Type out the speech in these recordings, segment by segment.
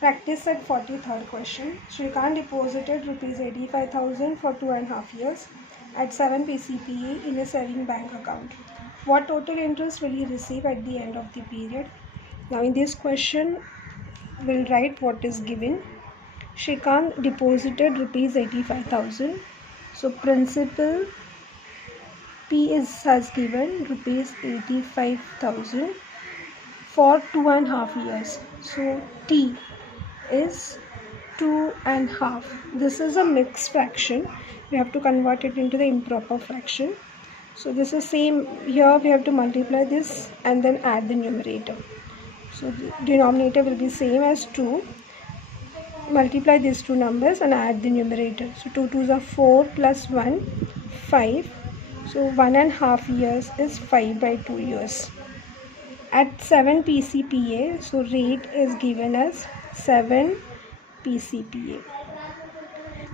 Practice set 43rd question. Shrikant deposited rupees 85,000 for 2.5 years at 7 PCPA in a saving bank account. What total interest will he receive at the end of the period? Now in this question, we'll write what is given. Shrikant deposited rupees 85,000. So principal P has given rupees 85,000 for 2.5 years. So T is 2.5. This is a mixed fraction. We have to convert it into the improper fraction. So this is same here. We have to multiply this and then add the numerator. So the denominator will be same as 2. Multiply these two numbers and add the numerator. So 2 2s are 4 plus 1 5. So 1.5 years is 5 by 2 years. At 7 PCPA, so rate is given as 7 PCPA.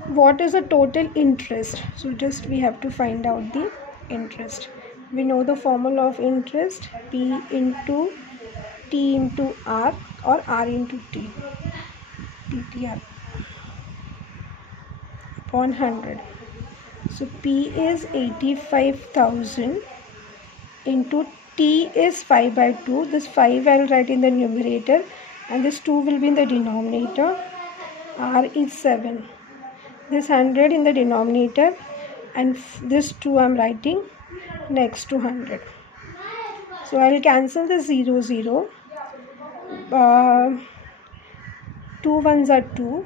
What is the total interest? So just we have to find out the interest. We know the formula of interest, P into T into R or R into T, PTR upon 100. So P is 85,000 into T is 5 by 2. This 5 I will write in the numerator and this 2 will be in the denominator. R is 7. This 100 in the denominator and this 2 I am writing next to 100. So I will cancel the 0 0. 2 1s are 2.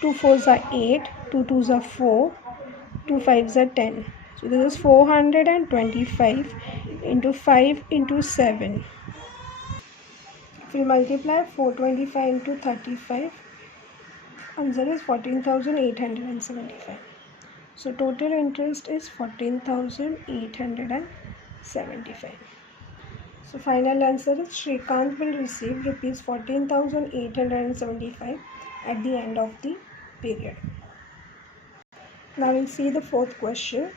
2 4s are 8. 2 2s are 4. 2 5s are 10. So this is 425 into 5 into 7. If we multiply 425 into 35, answer is 14,875. So total interest is 14,875. So final answer is Shrikant will receive rupees 14,875 at the end of the period. Now we'll see the fourth question.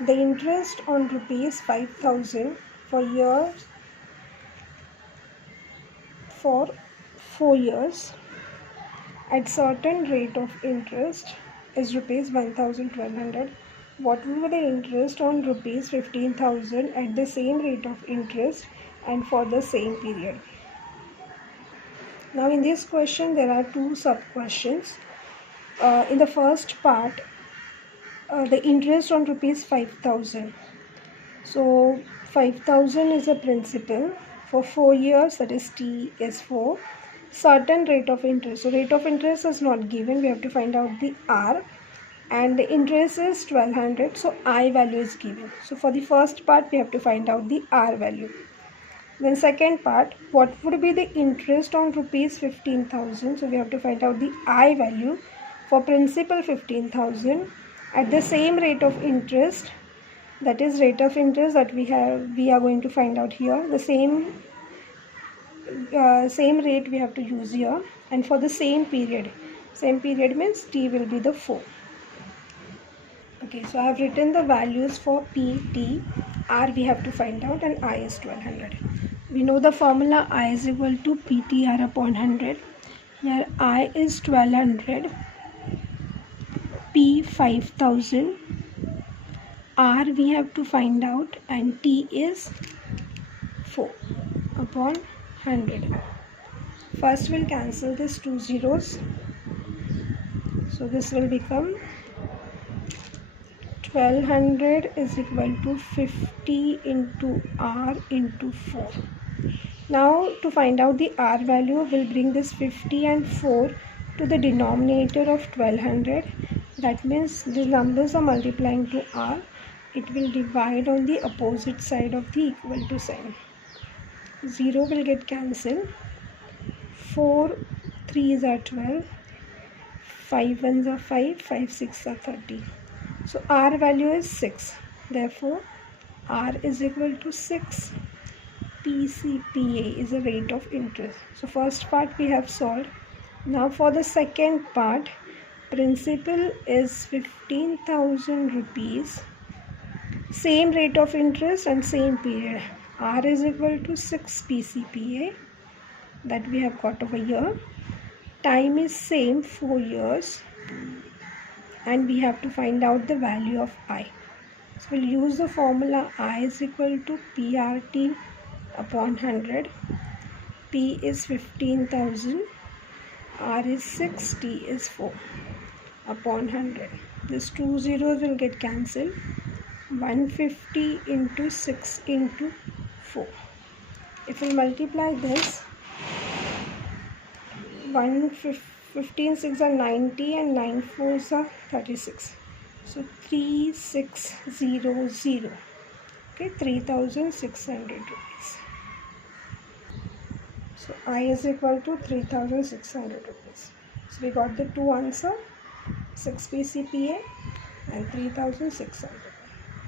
The interest on rupees 5,000 for years for 4 years at certain rate of interest is rupees 1,200. What will be the interest on rupees 15,000 at the same rate of interest and for the same period? Now in this question there are two sub questions. In the first part, the interest on rupees 5,000. So 5,000 is a principal for 4 years, that is T is 4. Certain rate of interest. So rate of interest is not given. We have to find out the R and the interest is 1200. So I value is given. So for the first part we have to find out the R value. Then second part, what would be the interest on rupees 15,000? So we have to find out the I value for principal 15,000 at the same rate of interest, that is rate of interest that we are going to find out here. The same rate we have to use here, and for the same period means T will be the 4. Okay, so I have written the values for P, T, R we have to find out, and I is 1200. We know the formula I is equal to PTR upon 100. Here I is 1200, P 5,000, R we have to find out, and T is 4 upon 100. First we'll cancel this 2 zeros. So this will become 1200 is equal to 50 into R into 4. Now to find out the R value, we'll bring this 50 and 4 to the denominator of 1200. That means the numbers are multiplying to R. It will divide on the opposite side of the equal to sign. 0 will get cancelled. 4 3s are 12. 5 1s are 5. 5 6 are 30. So R value is 6. Therefore, R is equal to 6. PCPA is a rate of interest. So first part we have solved. Now for the second part, principal is 15,000 rupees. Same rate of interest and same period. R is equal to 6 PCPA. that we have got over here. Time is same, 4 years, and we have to find out the value of I. So we'll use the formula I is equal to PRT upon 100. P is 15,000, R is 6, T is 4 upon 100. These two zeros will get cancelled. 150 into 6 into 4. If we multiply this, 15 6 are 90 and 9 4s are 36. So 3600. Okay, 3,600 rupees. So I is equal to 3,600 rupees. So we got the two answer, 6 PCPA and 3,600.